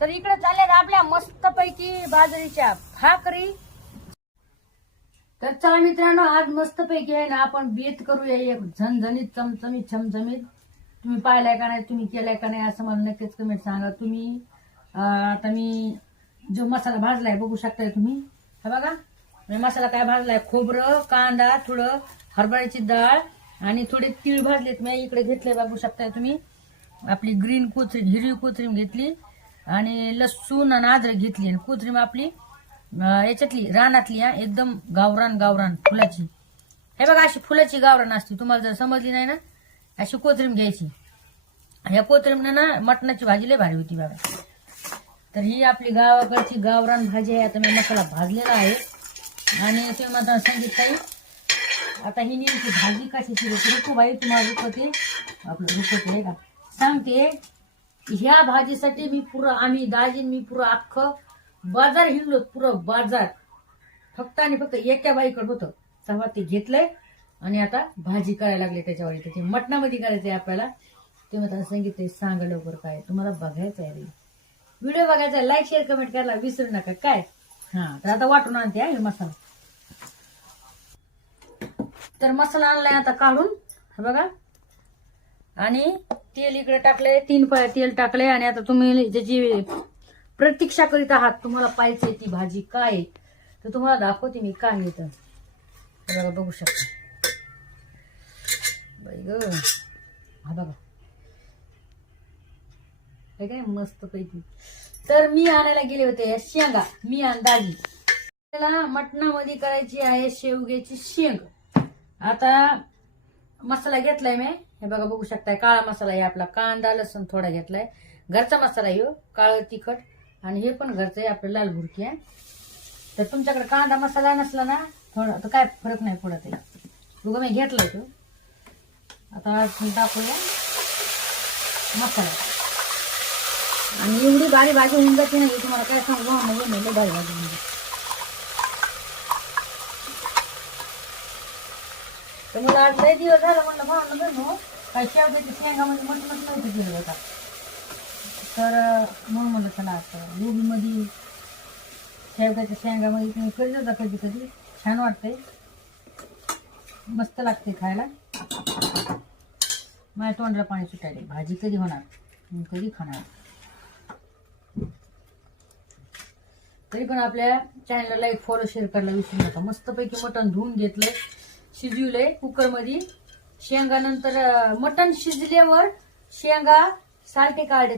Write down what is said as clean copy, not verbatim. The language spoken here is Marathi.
तर इकडे चालल्या आपल्या मस्तपैकी बाजरीच्या भाकरी. तर चला मित्रांनो, आज मस्तपैकी आहे ना आपण बेत करूया एक झणझणीत चमचमीत छमछमीत. तुम्ही पाहिलाय का नाही, तुम्ही केलाय का नाही असं मला नक्कीच कमेंट सांगा तुम्ही. आता मी जो मसाला भाजलाय बघू शकताय तुम्ही. हे बघा मी मसाला काय भाजलाय, खोबरं, कांदा, थोडं हरभऱ्याची डाळ आणि थोडे तीळ भाजलेत मी इकडे घेतले बघू शकताय तुम्ही. आपली ग्रीन कोथिंबीर, हिरवी कोथिंबीर घेतली आणि लसूण आणि अद्रक घेतली. आणि कोथिंबीर आपली याच्यातली रानातली, एकदम गावरान गावरान फुलाची. हे बघा अशी फुलाची गावरान असते. तुम्हाला जर समजली नाही ना, अशी कोथिंबीर घ्यायची. ह्या कोथिंबीरनं ना मटणाची भाजी लय भारी होती बघा. तर ही आपली गावाकडची गावरान भाजी आहे. आता मी मसाला भाजलेला आहे आणि तुम्ही मला सांगितलं आता ही नेमकी भाजी कशाची रुकू बाई, तुम्हाला रुकते आपलं रुकत आहे का सांगते. ह्या भाजीसाठी मी आम्ही दाजीन मी पुरं अख्खं बाजार हिंडलो, पुरं बाजार. फक्त आणि फक्त एका बाईकडे होतं तेव्हा ते घेतलंय आणि आता भाजी करायला लागले त्याच्यावर. त्याची मटणामध्ये करायचंय आपल्याला. ते मला सांगितलंय सांगा लवकर काय तुम्हाला बघायचं आहे. व्हिडिओ बघायचा आहे, लाईक शेअर कमेंट करायला विसरू नका काय. तर आता वाटून आणते हे मसाला. तर मसाला आणलाय आता काढून, बघा. आणि तेल इकडे टाकले, 3 पळ्या तेल टाकले. आणि आता तुम्ही ज्याची प्रतीक्षा करीत आहात, तुम्हाला पाहिजे ती भाजी काय तर तुम्हाला दाखवते मी काय येतं. बघा बघू शकता बाई ग. हा बघा हे काय मस्त पैकी. तर मी आणायला गेले होते शेंगा, मी आणि दाजी. त्याला मटणामध्ये करायची आहे शेवग्याची शेंग. आता मसाला घेतलाय मी, हे बघा बघू शकताय. काळा मसाला आहे आपला, कांदा लसूण थोडा घेतलाय. घरचा मसाला आहे, काळं तिखट. आणि हे पण घरचं आहे आपलं, लाल भुरकी आहे. तर तुमच्याकडे कांदा मसाला नसला ना थोडा तर काय फरक नाही पडत आहे. बघा मी घेतलाय तो. आता टाकूया मसाला. आणि एवढी भारी भाजी होऊन जाते नाही तुम्हाला काय सांगू. मग भारी भाजी म्हणजे तर मला आज लय दिवस झाला म्हणलं भावना बघ काय शेवग्याच्या शेंगामध्ये मटणच नव्हतं गेलं होता. तर मग म्हणलं चला आता गोबीमध्ये शेवग्याच्या शेंगामध्ये तुम्ही करीत होता कधी कधी, छान वाटतंय, मस्त लागते खायला. माझ्या तोंडाला पाणी सुटायले. भाजी कधी होणार, कधी खाणार. तरी पण आपल्या चॅनलला लाईक फॉलो शेअर करायला विसरू नका. मस्तपैकी मटण धुवून घेतलंय, शिजवलंय कुकरमध्ये. शेंगा नंतर मटण शिजल्यावर शेंगा सालटे काढले